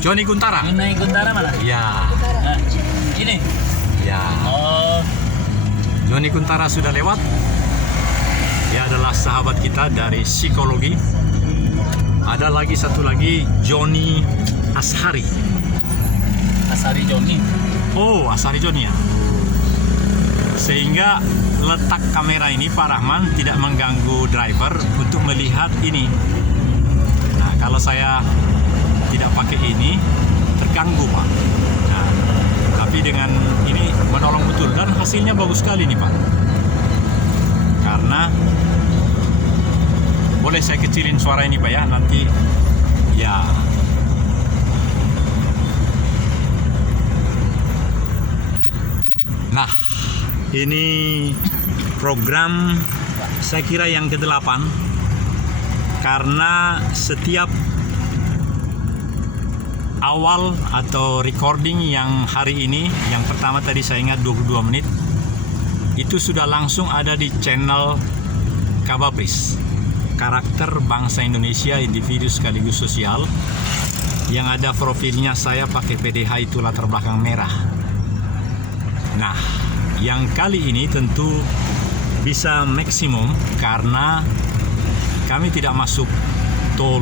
Joni Guntara. Joni Guntara mana? Ya. Nah, ini. Ya. Oh, Joni Guntara sudah lewat. Dia adalah sahabat kita dari psikologi. Ada lagi satu lagi, Joni Ashari. Asari Joni. Oh, Ashari Joni ya. Sehingga letak kamera ini Pak Rahman tidak mengganggu driver untuk melihat ini. Nah, kalau saya tidak pakai ini terganggu Pak. Nah, tapi dengan ini menolong betul dan hasilnya bagus sekali nih Pak. Karena boleh saya kecilin suara ini Pak ya, nanti ya. Nah, ini program saya kira yang ke-8 karena setiap awal atau recording yang hari ini, yang pertama tadi saya ingat 22 menit, itu sudah langsung ada di channel Kabapris, karakter bangsa Indonesia, individu sekaligus sosial, yang ada profilnya saya pakai PDH itu latar belakang merah. Nah, yang kali ini tentu bisa maksimum karena kami tidak masuk tol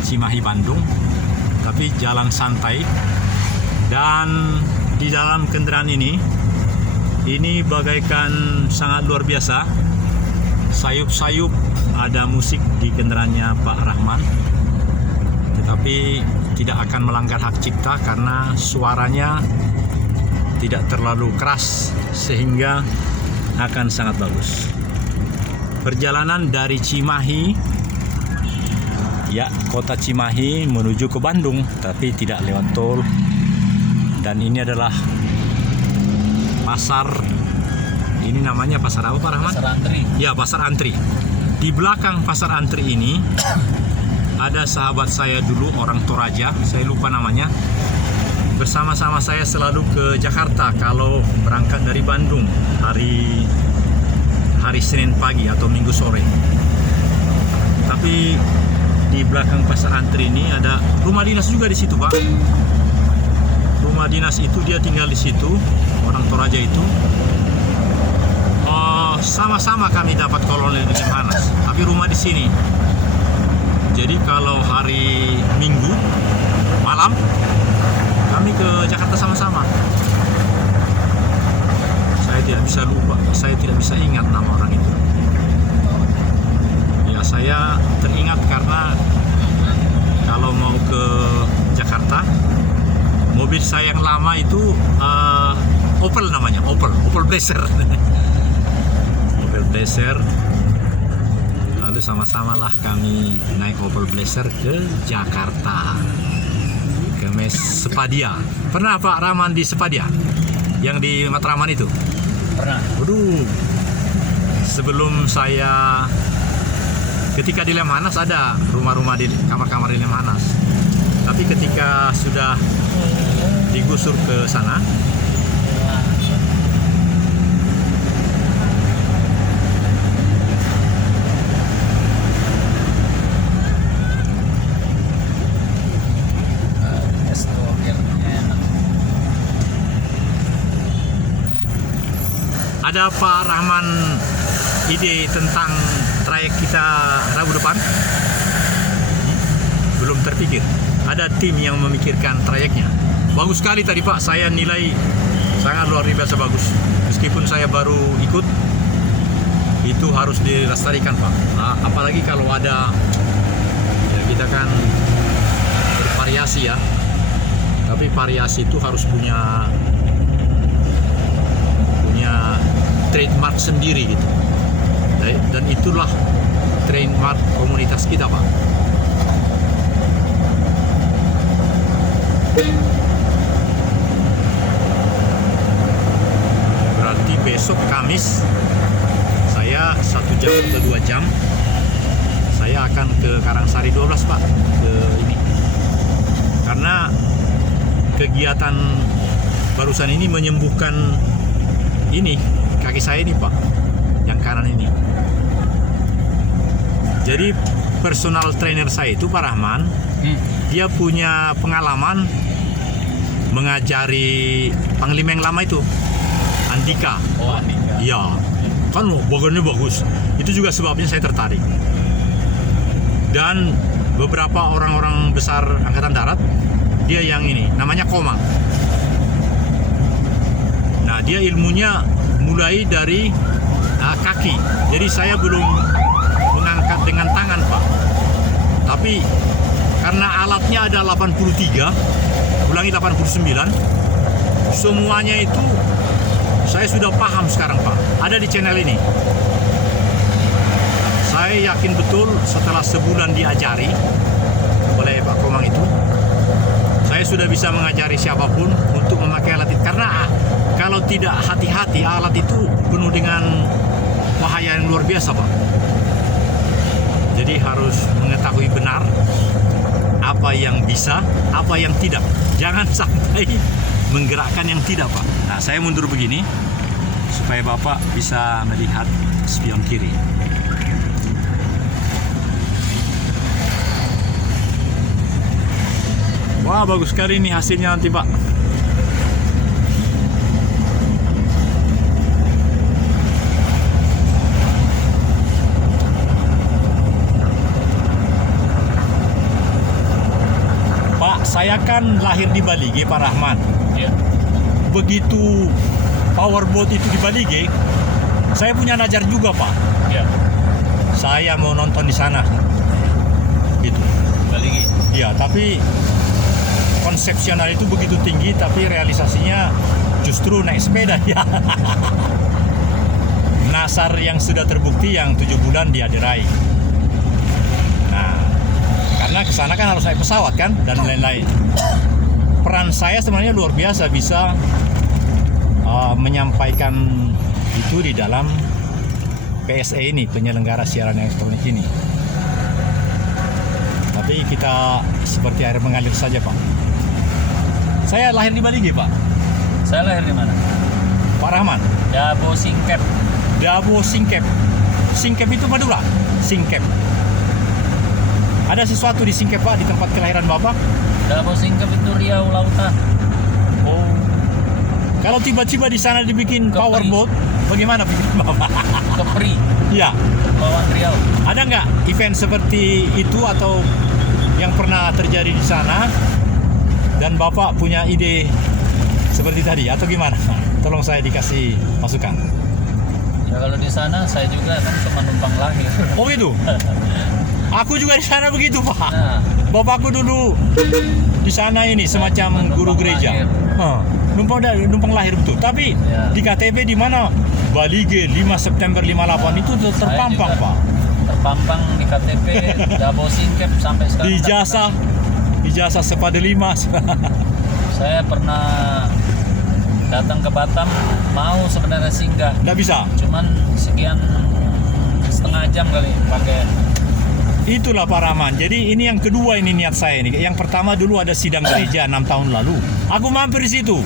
Cimahi Bandung, tapi jalan santai. Dan di dalam kendaraan ini bagaikan sangat luar biasa. Sayup-sayup ada musik di kendaraannya Pak Rahman, tetapi tidak akan melanggar hak cipta karena suaranya tidak terlalu keras sehingga akan sangat bagus. Perjalanan dari Cimahi, ya, kota Cimahi menuju ke Bandung, tapi tidak lewat tol. Dan ini adalah pasar, ini namanya pasar apa Pak Rahman? Pasar Antri. Ya, pasar Antri. Di belakang pasar Antri ini ada sahabat saya dulu, orang Toraja, saya lupa namanya. Bersama-sama saya selalu ke Jakarta kalau berangkat dari Bandung hari Senin pagi atau Minggu sore. Tapi di belakang pasar Antri ini ada rumah dinas juga di situ Pak. Rumah dinas itu dia tinggal di situ, orang Toraja itu. Sama-sama kami dapat kolonel di Lemhanas, tapi rumah di sini. Jadi kalau hari Minggu malam kami ke Jakarta sama-sama. Saya tidak bisa lupa, saya tidak bisa ingat nama orang itu. Ya, saya teringat karena kalau mau ke Jakarta, mobil saya yang lama itu Opel namanya, Opel Blazer. Opel Blazer. Lalu sama-sama lah kami naik Opel Blazer ke Jakarta. Ke Mes Sepadia. Pernah Pak Rahman di Sepadia? Yang di Matraman itu? Pernah. Waduh. Sebelum saya, ketika di Lemhanas ada rumah-rumah di kamar-kamar di Lemhanas. Tapi ketika sudah digusur ke sana, ada Pak Rahman ide tentang trayek kita Rabu depan? Belum terpikir. Ada tim yang memikirkan trayeknya. Bagus sekali tadi Pak, saya nilai sangat luar biasa bagus. Meskipun saya baru ikut, itu harus dilestarikan Pak. Nah, apalagi kalau ada, ya kita kan bervariasi ya. Tapi variasi itu harus punya trademark sendiri gitu. Dan itulah trademark komunitas kita Pak. Berarti besok Kamis saya 1 jam atau 2 jam saya akan ke Karangsari 12 Pak, ke ini. Karena kegiatan barusan ini menyembuhkan ini kaki saya ini Pak, yang kanan ini. Jadi personal trainer saya itu Pak Rahman Dia punya pengalaman mengajari panglima yang lama itu, Andika. Oh, Andika. Iya, kan bagannya bagus. Itu juga sebabnya saya tertarik. Dan beberapa orang-orang besar angkatan darat, dia yang ini, namanya Komang. Nah, dia ilmunya mulai dari kaki. Jadi saya belum mengangkat dengan tangan, Pak. Tapi karena alatnya ada 83, ulangi 89, semuanya itu saya sudah paham sekarang, Pak. Ada di channel ini. Saya yakin betul setelah sebulan diajari oleh Pak Komang itu, saya sudah bisa mengajari siapapun untuk memakai alat itu. Karena kalau tidak hati-hati, alat itu penuh dengan bahaya yang luar biasa, Pak. Jadi harus mengetahui benar apa yang bisa, apa yang tidak. Jangan sampai menggerakkan yang tidak, Pak. Nah, saya mundur begini supaya Bapak bisa melihat spion kiri. Wah, bagus sekali nih hasilnya nanti, Pak. Pak, saya kan lahir di Balige, Pak Rahman. Iya. Begitu powerboat itu di Balige, saya punya najar juga, Pak. Iya. Saya mau nonton di sana. Gitu. Balik. Ya, tapi konsepsional itu begitu tinggi, tapi realisasinya justru naik sepeda ya. Nasar yang sudah terbukti yang 7 bulan dia diraih. Nah, karena kesana kan harus naik pesawat kan dan lain-lain. Peran saya sebenarnya luar biasa, bisa menyampaikan itu di dalam PSE ini, penyelenggara siaran elektronik ini. Tapi kita seperti air mengalir saja, Pak. Saya lahir di Balige, Pak. Saya lahir di mana? Pak Rahman. Dabo Singkep. Dabo Singkep. Singkep itu Madura. Singkep. Ada sesuatu di Singkep, Pak, di tempat kelahiran Bapak? Dabo Singkep itu Riau Lautan. Oh. Kalau tiba-tiba di sana dibikin Kepri. powerboat, bagaimana pikiran Bapak? Kepri. Iya. Kepulauan Riau. Ada nggak event seperti itu atau yang pernah terjadi di sana dan Bapak punya ide seperti tadi atau gimana? Tolong saya dikasih masukan. Ya kalau di sana saya juga kan cuma numpang lahir. Oh gitu. Aku juga di sana begitu, Pak. Nah, Bapakku dulu di sana ini semacam guru gereja. Numpang lahir betul. Tapi Ya. di KTP di mana? Balige 5 September 58 itu terpampang, saya juga Pak. terpampang di KTP Dabo Singkep sampai sekarang. Ijazah Sepade 5. Saya pernah datang ke Batam, mau sebenarnya singgah, Nggak bisa. cuman sekian setengah jam kali pakai. Itulah Pak Rahman. Jadi ini yang kedua ini niat saya ini. Yang pertama dulu ada sidang gereja 6 tahun lalu. Aku mampir di situ.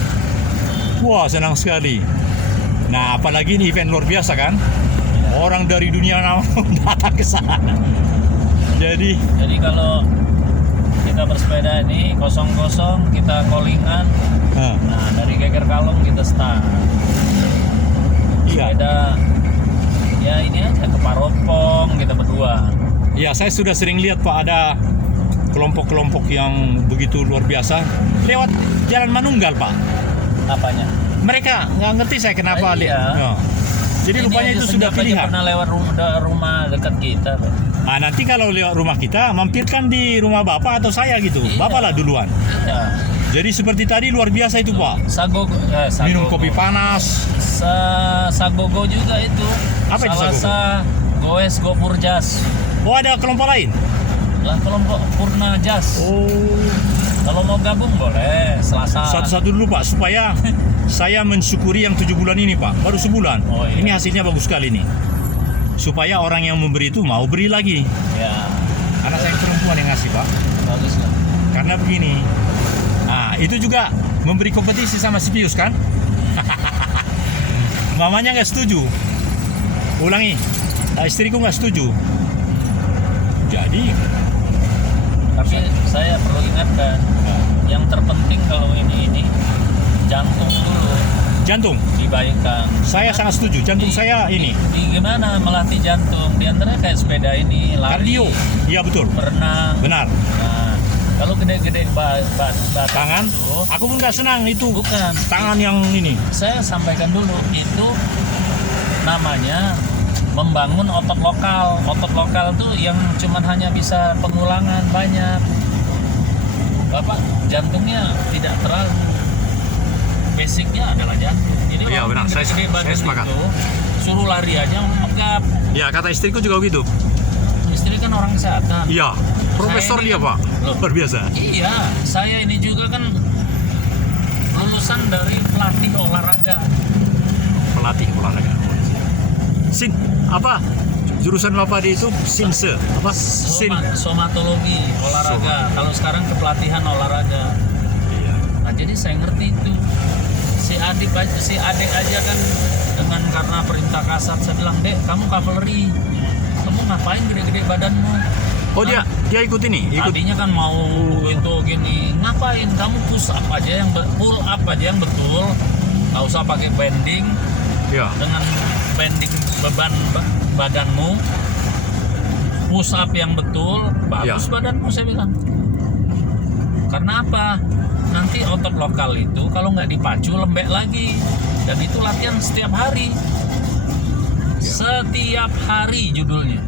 Wah, senang sekali. Nah, apalagi ini event luar biasa kan? Orang dari dunia datang ke sana. Jadi kalau kita bersepeda ini kosong-kosong, kita callingan. Nah, dari Geger Kalong kita start. iya. Sepeda ya ini aja ke Parompong kita berdua. Ya, saya sudah sering lihat, Pak, ada kelompok-kelompok yang begitu luar biasa lewat Jalan Manunggal, Pak. Apanya? Mereka nggak ngerti saya kenapa Iya. Ya. Jadi Ini rupanya aja itu sudah Senyap aja pilihan. pernah lewat rumah dekat kita. Nah, nanti kalau lewat rumah kita, mampirkan di rumah Bapak atau saya gitu. Iya. Bapak lah duluan. Ya. Jadi seperti tadi luar biasa itu, Pak. Sagogo, Minum kopi panas. Sagogo juga itu. Apa itu Sagogo? Salasa, Goes, Gopurjas. Oh, ada kelompok lain? Lah kelompok Purna Jas. Oh. Kalau mau gabung boleh, Selasa. Satu-satu dulu, Pak, supaya saya mensyukuri yang 7 bulan ini, Pak. Baru sebulan. Oh, iya. Ini hasilnya bagus sekali nih. Supaya orang yang memberi itu mau beri lagi. Ya, Karena saya perempuan yang ngasih, Pak. bagus lah. Karena begini. Nah, itu juga memberi kompetisi sama si Pius kan? Mamanya nggak setuju. Ulangi. Istriku nggak setuju. Jadi Tapi saya perlu ingatkan, yang terpenting kalau ini jantung dulu Jantung. dibaikkan. Saya sangat setuju. Jantung saya ini. Gimana melatih jantung? Di antaranya kayak sepeda ini, lari, Kardio. Iya betul. berenang. Benar. Nah, kalau gede-gede Tangan. itu, Aku pun nggak senang itu. bukan. Tangan yang ini. Saya sampaikan dulu, itu namanya membangun otot lokal. Otot lokal tuh yang cuman hanya bisa pengulangan banyak. Bapak jantungnya tidak terlalu, basicnya adalah jantung. Jadi Iya, orang benar. yang Saya gede badan sepakat. itu suruh lari aja megap. Ya, kata istriku juga begitu. Istri kan orang kesehatan. Iya. Profesor Saya ini dia, kan- Pak. Loh. Luar biasa. Iya, saya ini juga kan lulusan dari pelatih olahraga. Pelatih olahraga. Sin, apa? Jurusan Bapak di itu Sinse. Apa? Sin. Somatologi olahraga. Kalau sekarang kepelatihan olahraga. Iya. Nah, jadi saya ngerti itu. Si adik aja kan dengan karena perintah kasat saya bilang, "Dek, kamu cavalry. Kamu ngapain gede-gede badanmu?" Oh, dia ikut ini, ikut. Tadinya kan mau itu gini, ngapain kamu pull up aja yang betul, nggak usah pakai bending. Ya. Dengan bending beban badanmu, push up yang betul, bagus Ya. badanmu, saya bilang. Karena apa? Nanti otot lokal itu kalau nggak dipacu lembek lagi, dan itu latihan setiap hari. Setiap hari judulnya.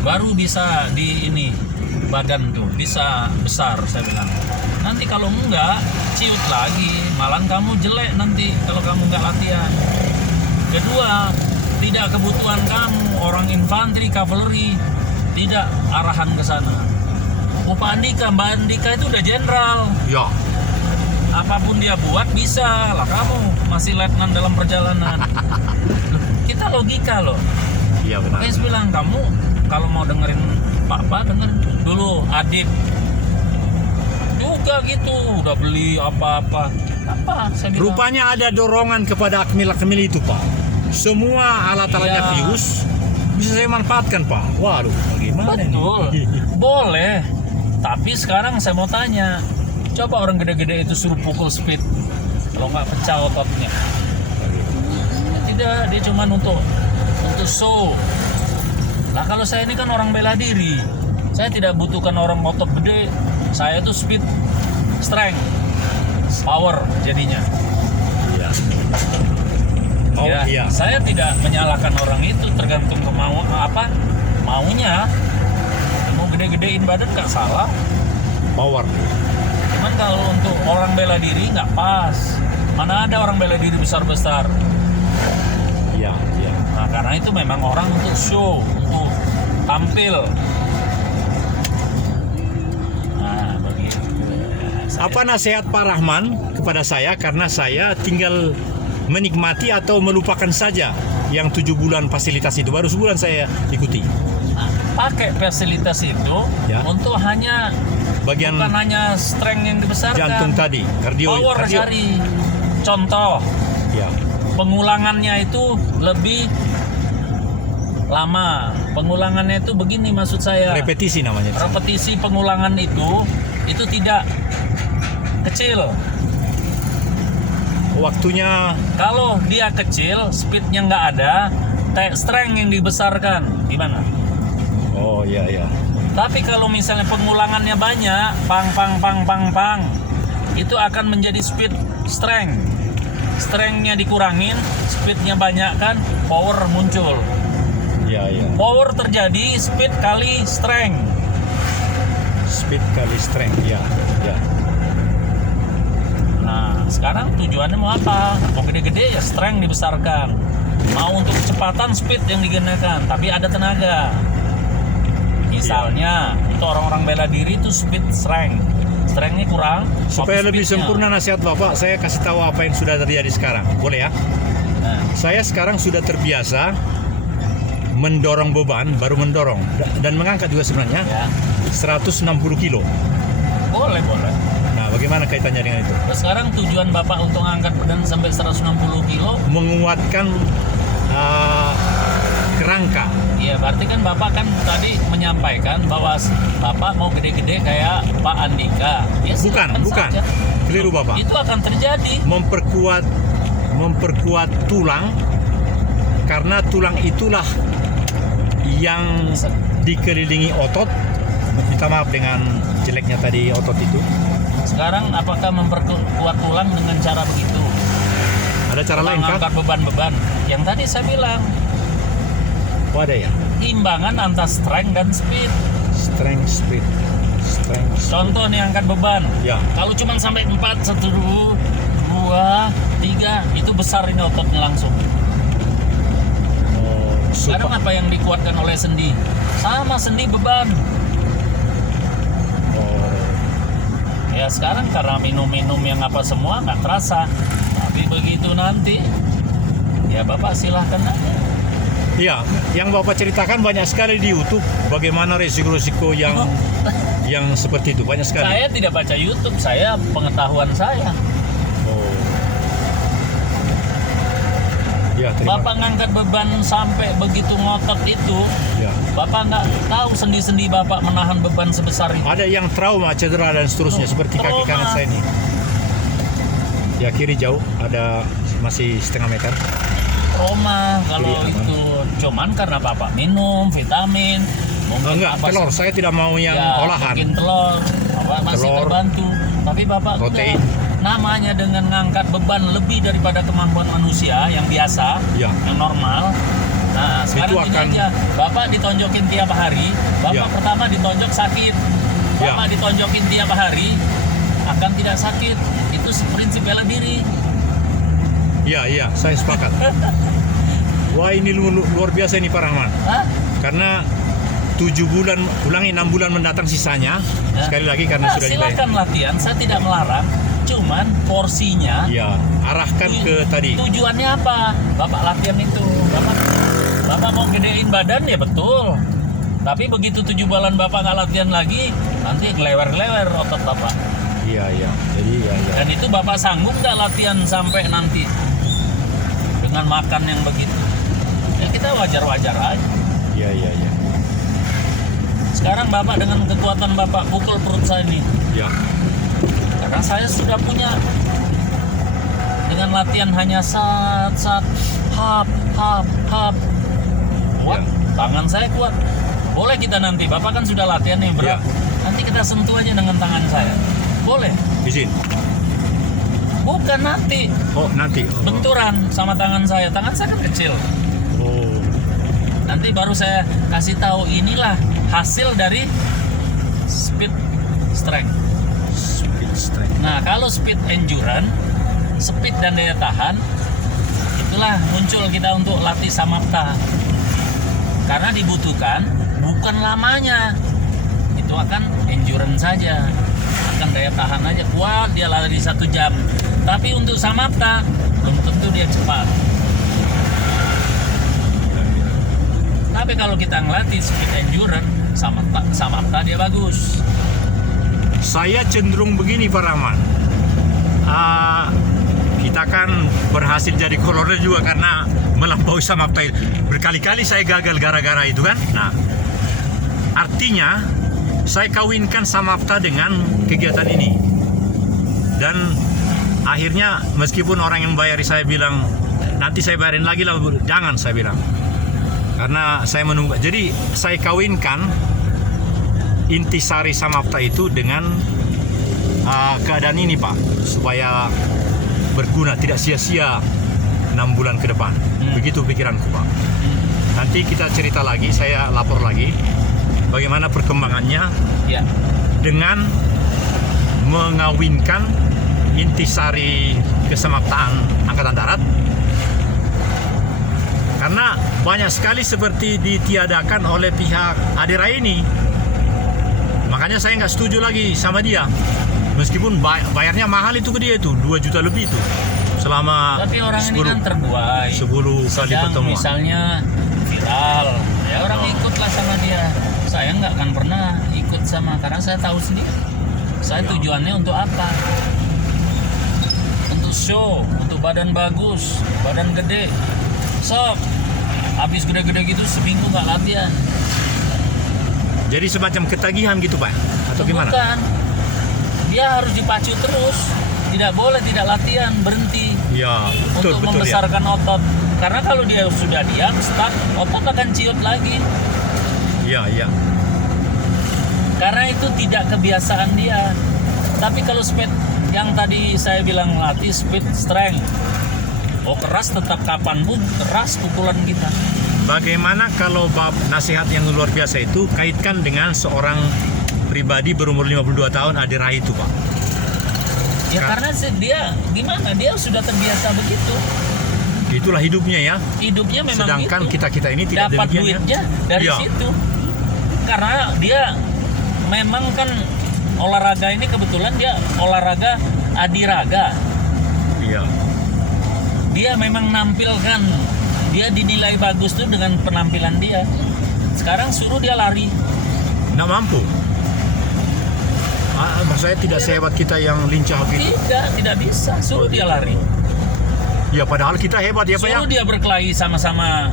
Baru bisa di ini badan tuh bisa besar, saya bilang. Nanti kalau enggak ciut lagi, malah kamu jelek nanti kalau kamu nggak latihan. Kedua, tidak kebutuhan kamu orang infanteri, cavalry, tidak arahan ke sana. Mbak Andika itu udah jenderal. Ya. Apapun dia buat bisa lah, kamu masih letnan dalam perjalanan. Loh, kita logika loh. Iya benar. Makanya saya bilang, kamu kalau mau dengerin Papa, dengerin dulu Adib juga gitu, udah beli apa-apa. Apa saya bilang? Rupanya ada dorongan kepada akmil-akmil itu, Pak. Semua alat-alatnya Iya. Vius bisa saya manfaatkan, Pak. Waduh, bagaimana ini? Betul, boleh. Tapi sekarang saya mau tanya, coba orang gede-gede itu suruh pukul speed, kalau nggak pecah ototnya. Tidak, dia cuma untuk show. Nah kalau saya ini kan orang bela diri, saya tidak butuhkan orang otot gede. Saya itu speed, strength, power jadinya. Iya. Oh Ya, iya. saya tidak menyalahkan orang itu, tergantung maunya. Mau gede-gedein badan nggak salah. Power. Cuman kalau untuk orang bela diri nggak pas. Mana ada orang bela diri besar-besar. Iya, iya. Nah karena itu memang orang untuk show, untuk tampil. Nah begitu. Apa nasihat Pak Rahman kepada saya karena saya tinggal menikmati atau melupakan saja yang 7 bulan fasilitas itu, baru sebulan saya ikuti. Pakai fasilitas itu Ya. untuk hanya Bagian bukan hanya strength yang dibesarkan, jantung tadi, kardio. power cari. Contoh, Ya. pengulangannya itu lebih lama. Pengulangannya itu begini maksud saya. Repetisi namanya. Repetisi pengulangan itu tidak kecil. Waktunya Kalau dia kecil, speednya nggak ada, strength yang dibesarkan, gimana? oh iya iya. Tapi kalau misalnya pengulangannya banyak, pang, itu akan menjadi speed strength. Strength-nya dikurangin, speednya banyak kan, power muncul. Iya iya. Power terjadi, speed kali strength. Speed kali strength. Ya, ya. Nah, sekarang tujuannya mau apa? Mau gede-gede ya strength dibesarkan. Mau untuk kecepatan speed yang digunakan, tapi ada tenaga. Misalnya, itu orang-orang bela diri itu speed strength. Strength-nya kurang. Supaya tapi lebih speed-nya. sempurna nasihat Bapak, saya kasih tahu apa yang sudah terjadi sekarang. Boleh ya? Nah, Saya sekarang sudah terbiasa mendorong beban, baru mendorong dan mengangkat juga sebenarnya ya, 160 kilo. boleh. Nah, bagaimana kaitannya dengan itu? Nah, sekarang tujuan Bapak untuk angkat badan sampai 160 kilo, Menguatkan kerangka Iya, berarti kan Bapak kan tadi menyampaikan bahwa Bapak mau gede-gede kayak Pak Andika. Ya, silakan Bukan. saja. Keliru Bapak. Itu akan terjadi. Memperkuat tulang, karena tulang itulah yang dikelilingi otot. Minta maaf dengan jeleknya tadi otot itu. Sekarang apakah memperkuat tulang dengan cara begitu? Ada cara lain kan? Mengangkat beban-beban. Yang tadi saya bilang, Oh ada ya. imbangan antara strength dan speed. Strength, speed. Contoh nih angkat beban. Ya. Kalau cuma sampai 4, 1, 2, 3, itu besar ini ototnya langsung. Oh, Sekarang apa yang dikuatkan oleh sendi? Sama sendi beban. Oh, Ya sekarang karena minum-minum yang apa semua nggak terasa. Tapi begitu nanti, ya Bapak silahkan aja. iya, yang Bapak ceritakan banyak sekali di YouTube. Bagaimana resiko-resiko yang seperti itu banyak sekali. Saya tidak baca YouTube, saya pengetahuan saya. Oh. Ya, terima. Bapak ngangkat beban sampai begitu ngotot itu, Ya. Bapak nggak tahu sendi-sendi Bapak menahan beban sebesar itu. Ada yang trauma, cedera dan seterusnya seperti kaki kanan Trauma. saya ini. Ya kiri jauh, ada masih setengah meter. Trauma kalau Kiri aman. itu, cuman karena Bapak minum vitamin. Mungkin Enggak, apa telur. Saya tidak mau yang ya, olahan. mungkin telur, Bapak masih Telur, terbantu. Tapi Bapak protein. udah, namanya dengan ngangkat beban lebih daripada kemampuan manusia yang biasa, Ya. yang normal. Nah, sekarang Itu ini akan- aja, Bapak ditonjokin tiap hari. Bapak Ya. pertama ditonjok sakit, Ya. Bapak ditonjokin tiap hari akan tidak sakit. Itu prinsip bela diri. Iya, saya sepakat. Wah ini luar biasa ini Pak Rahman. Hah? Karena 7 bulan, ulangi 6 bulan mendatang sisanya. Ya. Sekali lagi karena Nah, sudah dibayar. silakan latihan, saya tidak melarang. Cuman porsinya, Ya, arahkan ke tadi. tujuannya apa? Bapak latihan itu, Bapak mau gedein badan ya betul. Tapi begitu 7 bulan Bapak nggak latihan lagi, nanti gelewer-gelewer otot Bapak. Iya. Jadi ya. Dan itu Bapak sanggup nggak latihan sampai nanti dengan makan yang begitu? Ya kita wajar-wajar aja. Iya. Sekarang Bapak dengan kekuatan Bapak pukul perut saya ini. Ya. Karena saya sudah punya, dengan latihan hanya sat, hap. Kuat, tangan saya kuat. Boleh kita nanti, Bapak kan sudah latihan nih berat. Ya. Nanti kita sentuh aja dengan tangan saya. Boleh. Izin. Bukan nanti Oh, nanti. Oh. benturan sama tangan saya. Tangan saya kan kecil. Oh. Nanti baru saya kasih tahu inilah hasil dari speed strength. Speed strength. Nah, kalau speed endurance, speed dan daya tahan, itulah muncul kita untuk latih samapta. Karena dibutuhkan bukan lamanya. Itu akan endurance saja. Akan daya tahan aja, kuat dia lari 1 jam. Tapi untuk samapta belum tentu dia cepat. Tapi kalau kita ngelatih speed endurance, samapta dia bagus. Saya cenderung begini Pak Rahman. Kita kan berhasil jadi kolonel juga karena melampaui samapta. Berkali-kali saya gagal gara-gara itu kan. Nah, artinya saya kawinkan samapta dengan kegiatan ini. Dan akhirnya meskipun orang yang bayari saya bilang nanti saya bayarin lagi lah, jangan, saya bilang. Karena saya menunggu. Jadi saya kawinkan intisari samapta itu dengan keadaan ini Pak, supaya berguna, tidak sia-sia 6 bulan ke depan. Begitu pikiranku Pak. Nanti kita cerita lagi, saya lapor lagi bagaimana perkembangannya Ya. dengan mengawinkan intisari kesamaptaan Angkatan Darat. Karena banyak sekali seperti ditiadakan oleh pihak Adira ini. Makanya saya nggak setuju lagi sama dia. Meskipun bayarnya mahal itu ke dia itu 2 juta lebih itu selama Tapi orang ini kan terbuai. 10 kali Sedang pertemuan. misalnya viral, ya orang ikutlah sama dia. Saya nggak akan pernah ikut sama, karena saya tahu sendiri. Saya tujuannya untuk apa? Untuk show, untuk badan bagus, badan gede. Sok, habis gede-gede gitu seminggu nggak latihan. Jadi semacam ketagihan gitu Pak? Atau gimana? Bukan, dia harus dipacu terus, tidak boleh tidak latihan, berhenti Ya, betul, untuk betul ya. membesarkan otot. Karena kalau dia sudah diam, stuck, otot akan ciut lagi. Ya, ya. Karena itu tidak kebiasaan dia. Tapi kalau speed yang tadi saya bilang latih speed strength, oh keras tetap kapanpun keras pukulan kita. Bagaimana kalau bab nasihat yang luar biasa itu kaitkan dengan seorang pribadi berumur 52 tahun Adi Rai itu Pak? Ya karena dia gimana? Dia sudah terbiasa begitu. Itulah hidupnya ya. Hidupnya memang Sedangkan gitu. kita ini tidak Dapat demikian duitnya ya. dari Ya. situ. Karena dia memang kan olahraga ini kebetulan dia olahraga adiraga. Iya. Dia memang nampilkan, dia dinilai bagus tuh dengan penampilan dia. Sekarang suruh dia lari. Nggak mampu. Maksud saya tidak sehebat kita yang lincah gitu. Tidak bisa. Suruh dia lari. Ya padahal kita hebat ya Pak ya. Suruh dia berkelahi sama-sama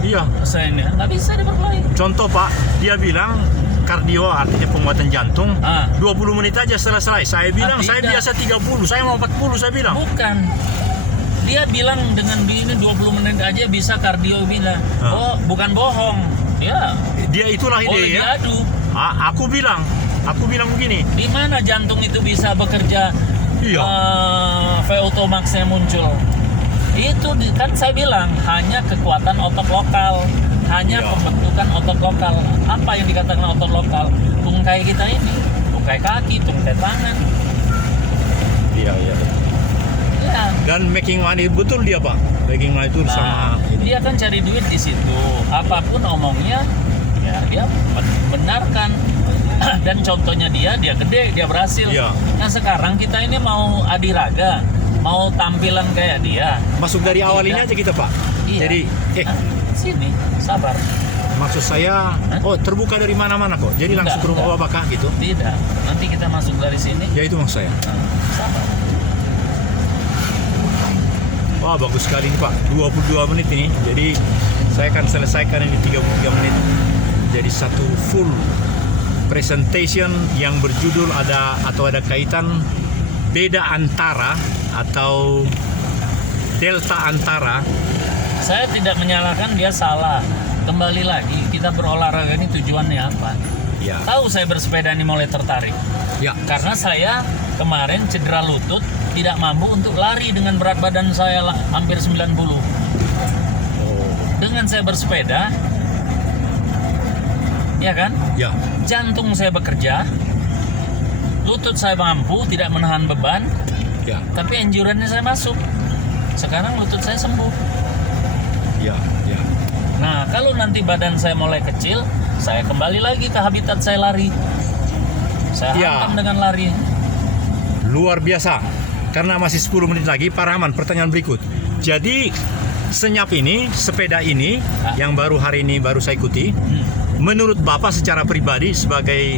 Iya. ini. Nggak bisa dia berkelahi. Contoh Pak, dia bilang kardio artinya penguatan jantung 20 menit aja selesai. Saya bilang saya tidak. biasa 30, saya mau 40 saya bilang. Bukan. Dia bilang dengan ini 20 menit aja bisa kardio bilang. Oh, bukan bohong. Ya. Dia itulah Boleh ide ya. diadu. Aku bilang begini. Di mana jantung itu bisa bekerja? Iya. VO2 max-nya muncul. Itu kan saya bilang hanya kekuatan otot lokal, hanya Iya. pembentukan otot lokal. Apa yang dikatakan otot lokal? Tungkai kita ini, tungkai kaki, tungkai tangan. Iya. Ya. Dan making money betul dia Pak. Making money itu sama ini. Dia kan cari duit di situ. Apapun omongnya, ya dia benarkan. Dan contohnya dia gede, dia berhasil. Iya. Nah sekarang kita ini mau adiraga, mau tampilan kayak dia. Masuk dari awal ini Tidak. aja kita Pak. Iya. Jadi Sini, sabar. maksud saya terbuka dari mana-mana kok. Jadi langsung ke rumah Enggak. Bapak gitu. Tidak. Nanti kita masuk dari sini. Ya itu maksud saya. Sabar. Wah bagus sekali nih Pak, 22 menit ini. Jadi saya akan selesaikan ini 33 menit. Jadi satu full presentation yang berjudul ada kaitan beda antara atau delta antara. Saya tidak menyalahkan dia salah. Kembali lagi, kita berolahraga ini tujuannya apa? Ya. Tahu saya bersepeda ini mulai tertarik. Ya. Karena saya kemarin cedera lutut, tidak mampu untuk lari dengan berat badan saya hampir 90. Dengan saya bersepeda, ya kan? Ya. Jantung saya bekerja, lutut saya mampu, tidak menahan beban, Ya. tapi endurance-nya saya masuk. Sekarang lutut saya sembuh. Ya. Ya. Nah, kalau nanti badan saya mulai kecil, saya kembali lagi ke habitat saya lari. Saya Ya. hantam dengan lari. Luar biasa. Karena masih 10 menit lagi, Pak Rahman, pertanyaan berikut. Jadi senyap ini, sepeda ini yang hari ini baru saya ikuti, menurut Bapak secara pribadi sebagai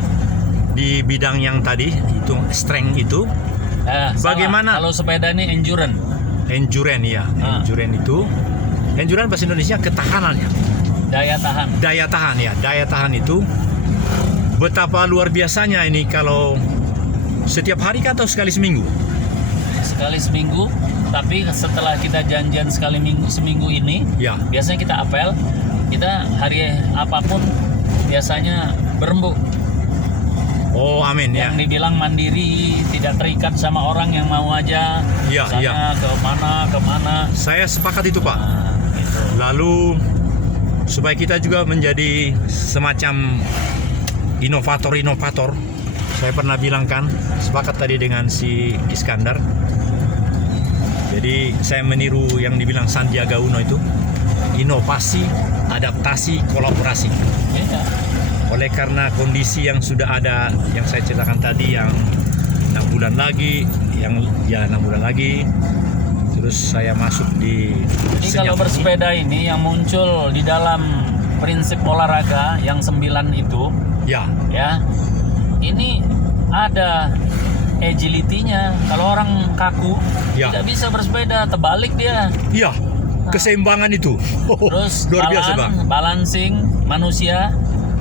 di bidang yang tadi itu strength itu, Nah, bagaimana? salah. Kalau sepeda ini endurance. endurance ya, endurance itu, endurance bahasa Indonesia ketahanannya, Daya tahan. daya tahan itu betapa luar biasanya ini kalau setiap hari kan atau sekali seminggu? Sekali seminggu, tapi setelah kita janjian seminggu ini, Ya. biasanya kita apel, kita hari apapun biasanya berembuk. Oh amin ya. Yang dibilang mandiri, tidak terikat sama orang yang mau aja. Iya, Sana, iya. kemana. Saya sepakat itu Pak. Nah, gitu. Lalu supaya kita juga menjadi semacam inovator. Saya pernah bilang kan, sepakat tadi dengan si Iskandar. Jadi saya meniru yang dibilang Sandiaga Uno itu, inovasi, adaptasi, kolaborasi. Iya. Oleh karena kondisi yang sudah ada, yang saya ceritakan tadi, yang 6 bulan lagi, 6 bulan lagi, terus saya masuk di Jadi senyap kalau ini. bersepeda ini yang muncul di dalam prinsip olahraga yang 9 itu, Ya, ini ada agility-nya. Kalau orang kaku Ya. tidak bisa bersepeda, terbalik dia. iya, keseimbangan itu. Terus Luar biasa, Bang. balancing manusia.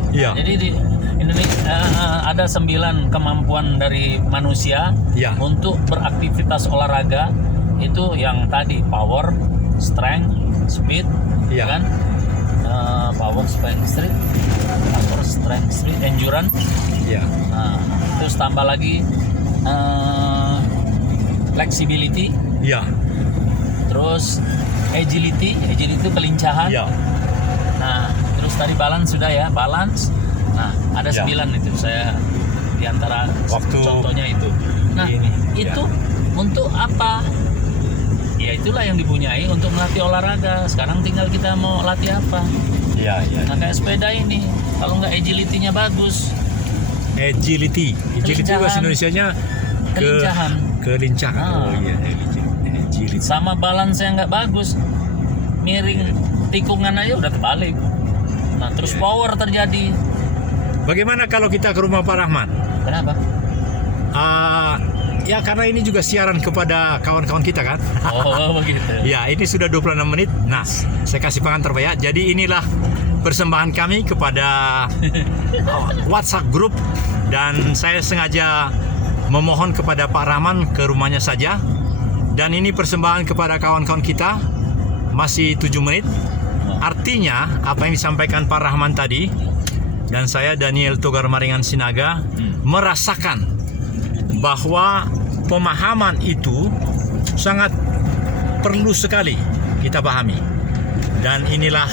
Iya. Jadi di Indonesia ada 9 kemampuan dari manusia Ya. untuk beraktivitas olahraga. Itu yang tadi power, strength, speed, Ya. kan? Power, strength, endurance. Iya. Nah, terus tambah lagi flexibility, Iya. terus agility itu kelincahan. Iya. Nah, terus tadi balance sudah ya, balance. Nah, ada Ya. 9 itu saya di antara Waktu contohnya itu. Nah, ini, itu ya. untuk apa? Ya itulah yang dipunyai untuk melatih olahraga. Sekarang tinggal kita mau latih apa. Iya, iya. Nah, kayak sepeda ini, kalau nggak agility-nya bagus, Agility bahasa Kelincahan. Indonesianya Kelincahan. Kelincahan. Ah. Oh iya, agility. sama balance yang nggak bagus, miring tikungan aja udah terbalik. Nah, terus Iya. power terjadi. Bagaimana kalau kita ke rumah Pak Rahman? Kenapa? Ya karena ini juga siaran kepada kawan-kawan kita kan. Oh, begitu. Ya, ini sudah 26 menit. Nah, saya kasih pengantar Pak ya. Jadi inilah persembahan kami kepada WhatsApp grup, dan saya sengaja memohon kepada Pak Rahman ke rumahnya saja. Dan ini persembahan kepada kawan-kawan kita masih 7 menit. Artinya apa yang disampaikan Pak Rahman tadi dan saya Daniel Togar Maringan Sinaga merasakan bahwa pemahaman itu sangat perlu sekali kita pahami. Dan inilah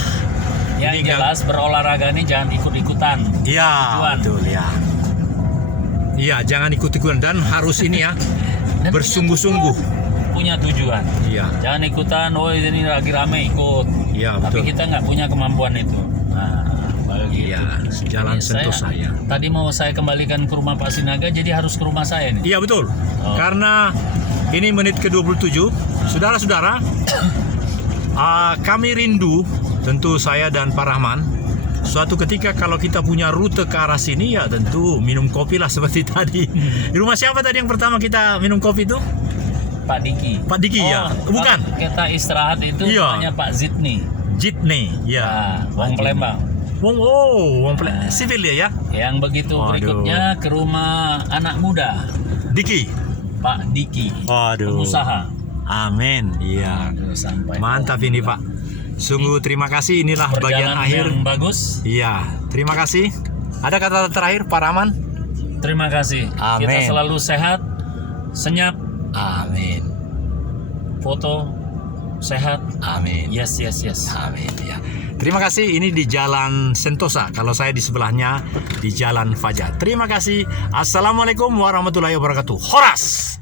Yang ini jelas berolahraga ini jangan ikut-ikutan. ya, Tujuan. betul ya. Iya, jangan ikut-ikutan dan harus ini ya, Dan bersungguh-sungguh. Punya tujuan. Iya, Jangan ikutan, oh ini lagi rame ikut. iya Tapi betul. kita nggak punya kemampuan itu. Nah, begitu. Iya, jalan Sentosa ya. Tadi mau saya kembalikan ke rumah Pak Sinaga, jadi harus ke rumah saya nih. Iya betul. Oh. Karena ini menit ke-27, saudara-saudara, kami rindu, tentu saya dan Pak Rahman, suatu ketika kalau kita punya rute ke arah sini ya tentu minum kopi lah seperti tadi. Di rumah siapa tadi yang pertama kita minum kopi itu? Pak Diki. Pak Diki ya? Bukan. kalau Kita istirahat itu Iya. namanya Pak Zidni. Jitney, ya. Nah, Wong Jitney. Palembang. Wong Palembang. Sipil ya? Yang begitu Waduh. berikutnya ke rumah anak muda, Diki. Pak Diki. Waduh. Pengusaha. Amin. Iya. Aduh, sampai. Mantap ini Pak. Sungguh terima kasih, inilah bagian Perjalanan akhir. yang bagus. Iya, terima kasih. Ada kata terakhir Pak Rahman? Terima kasih. Amin. Kita selalu sehat, senyap, Amin. foto, sehat. Amin. Yes. Amin ya. Terima kasih, ini di Jalan Sentosa. Kalau saya di sebelahnya di Jalan Fajar. Terima kasih. Assalamualaikum warahmatullahi wabarakatuh. Horas.